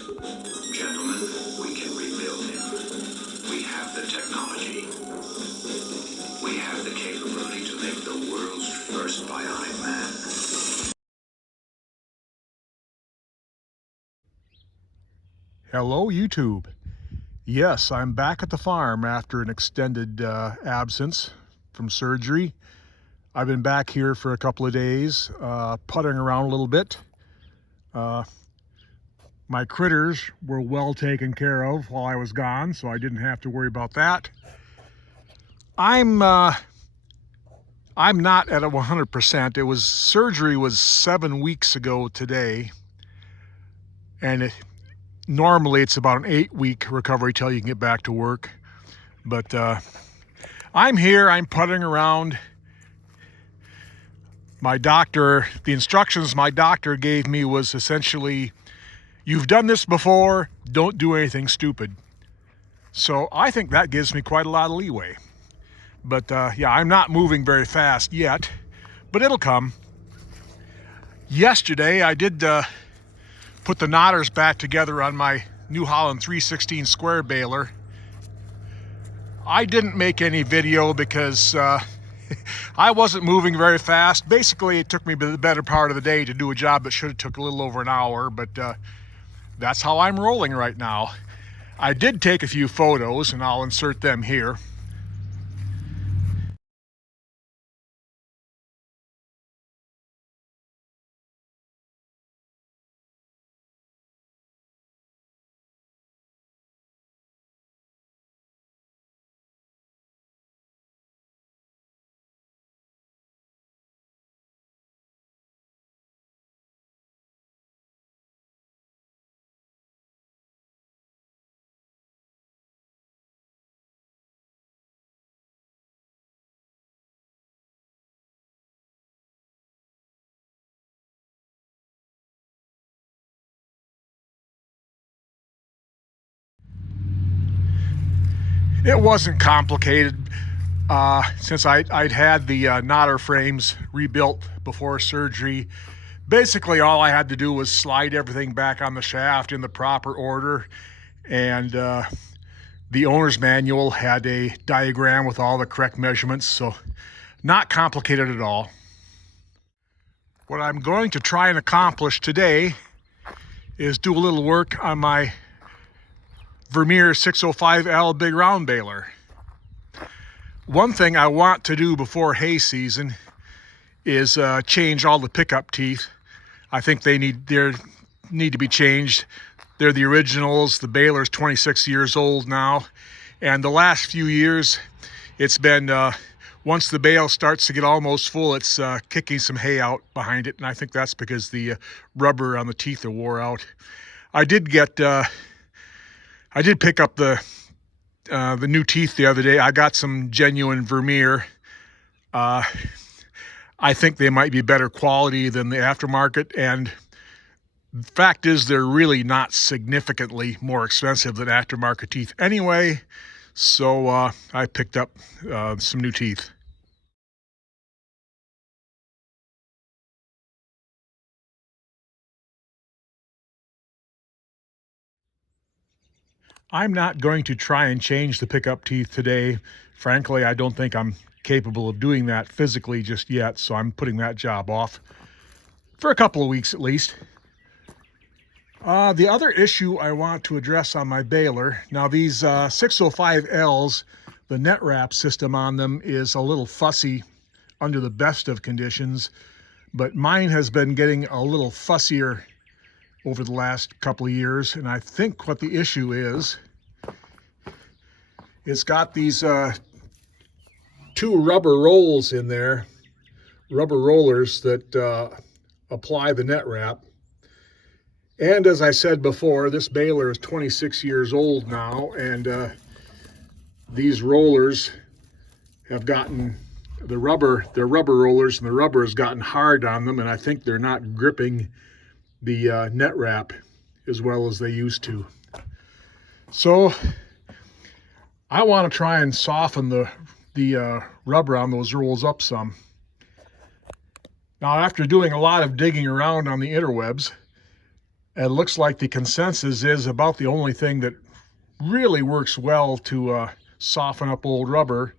Gentlemen, we can rebuild him. We have the technology. We have the capability to make the world's first bionic man. Hello, YouTube. Yes, I'm back at the farm after an extended absence from surgery. I've been back here for a couple of days, puttering around a little bit. My critters were well taken care of while I was gone, so I didn't have to worry about that. I'm not at a 100%. Surgery was 7 weeks ago today, and normally it's about an 8-week recovery till you can get back to work. But I'm here, I'm putting around. The instructions my doctor gave me was essentially, you've done this before, don't do anything stupid. So I think that gives me quite a lot of leeway. But yeah, I'm not moving very fast yet, but it'll come. Yesterday I did put the knotters back together on my New Holland 316 square baler. I didn't make any video because I wasn't moving very fast. Basically, it took me the better part of the day to do a job that should have took a little over an hour, but that's how I'm rolling right now. I did take a few photos, and I'll insert them here. It wasn't complicated. Since I'd had the knotter frames rebuilt before surgery, basically all I had to do was slide everything back on the shaft in the proper order, and the owner's manual had a diagram with all the correct measurements, so not complicated at all. What I'm going to try and accomplish today is do a little work on my Vermeer 605L big round baler. One thing I want to do before hay season is change all the pickup teeth. I think they need to be changed. They're the originals. The baler's 26 years old now, and the last few years it's been once the bale starts to get almost full, it's kicking some hay out behind it, and I think that's because the rubber on the teeth are wore out. I did pick up the new teeth the other day. I got some genuine Vermeer. I think they might be better quality than the aftermarket, and the fact is they're really not significantly more expensive than aftermarket teeth anyway, so I picked up some new teeth. I'm not going to try and change the pickup teeth today. Frankly, I don't think I'm capable of doing that physically just yet, so I'm putting that job off for a couple of weeks at least. The other issue I want to address on my baler, now these 605Ls, the net wrap system on them is a little fussy under the best of conditions, but mine has been getting a little fussier over the last couple of years, and I think what the issue is, it's got these 2 rubber rolls in there, rubber rollers that apply the net wrap. And as I said before, this baler is 26 years old now, and these rollers have gotten they're rubber rollers, and the rubber has gotten hard on them, and I think they're not gripping the net wrap as well as they used to. So I want to try and soften the rubber on those rolls up some. Now, after doing a lot of digging around on the interwebs, And it looks like the consensus is about the only thing that really works well to soften up old rubber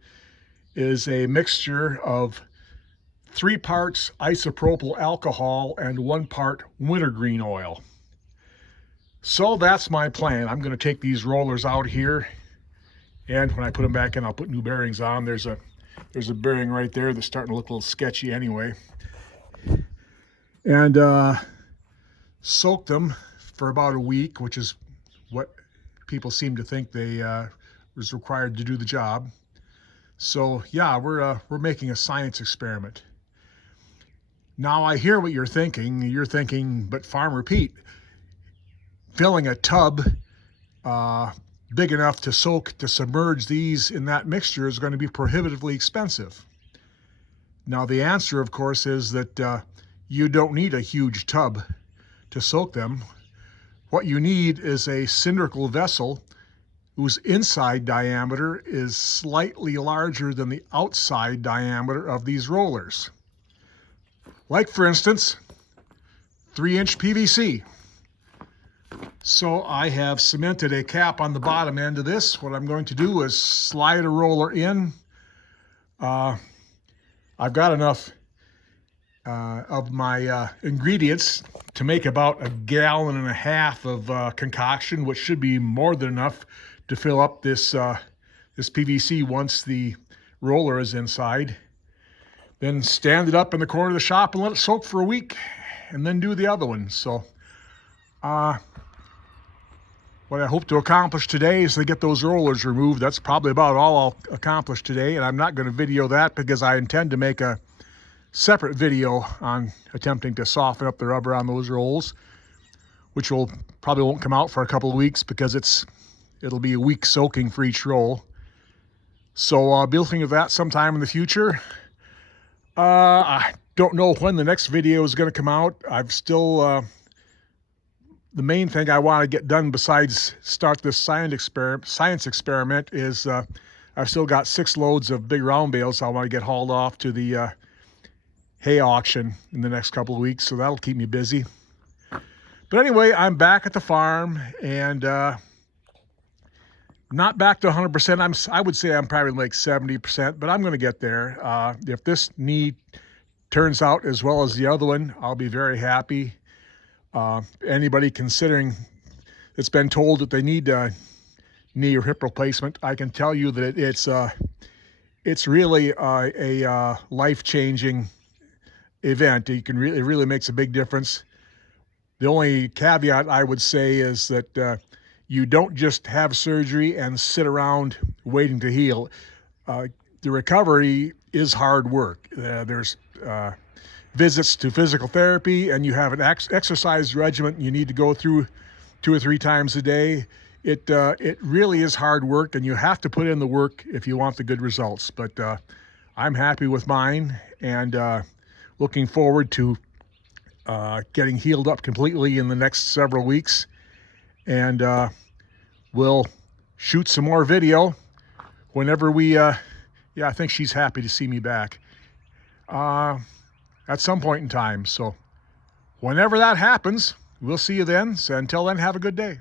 is a mixture of 3 parts isopropyl alcohol and 1 part wintergreen oil. So that's my plan. I'm going to take these rollers out here, and when I put them back in, I'll put new bearings on. There's a bearing right there that's starting to look a little sketchy anyway. And soak them for about a week, which is what people seem to think they was required to do the job. So yeah, we're making a science experiment. Now I hear what you're thinking. You're thinking, but Farmer Pete, filling a tub big enough to submerge these in that mixture is going to be prohibitively expensive. Now the answer, of course, is that you don't need a huge tub to soak them. What you need is a cylindrical vessel whose inside diameter is slightly larger than the outside diameter of these rollers. Like, for instance, 3-inch PVC. So I have cemented a cap on the bottom end of this. What I'm going to do is slide a roller in. I've got enough of my ingredients to make about 1.5 gallons of concoction, which should be more than enough to fill up this PVC once the roller is inside. Then stand it up in the corner of the shop and let it soak for a week, and then do the other one. So what I hope to accomplish today is to get those rollers removed. That's probably about all I'll accomplish today, and I'm not going to video that because I intend to make a separate video on attempting to soften up the rubber on those rolls, which probably won't come out for a couple of weeks because it'll be a week soaking for each roll. So I'll be looking at that sometime in the future. I don't know when the next video is going to come out. I've still the main thing I want to get done besides start this science experiment is I've still got 6 loads of big round bales I want to get hauled off to the hay auction in the next couple of weeks, so that'll keep me busy. But anyway, I'm back at the farm, and not back to 100%. I would say I'm probably like 70%, but I'm going to get there. If this knee turns out as well as the other one, I'll be very happy. Anybody considering that's been told that they need a knee or hip replacement, I can tell you that it's really a life-changing event. It really makes a big difference. The only caveat I would say is that you don't just have surgery and sit around waiting to heal. The recovery is hard work. There's visits to physical therapy, and you have an exercise regimen you need to go through 2 or 3 times a day. It really is hard work, and you have to put in the work if you want the good results. But I'm happy with mine, and looking forward to getting healed up completely in the next several weeks. And we'll shoot some more video whenever we, yeah, I think she's happy to see me back at some point in time. So whenever that happens, we'll see you then. So until then, have a good day.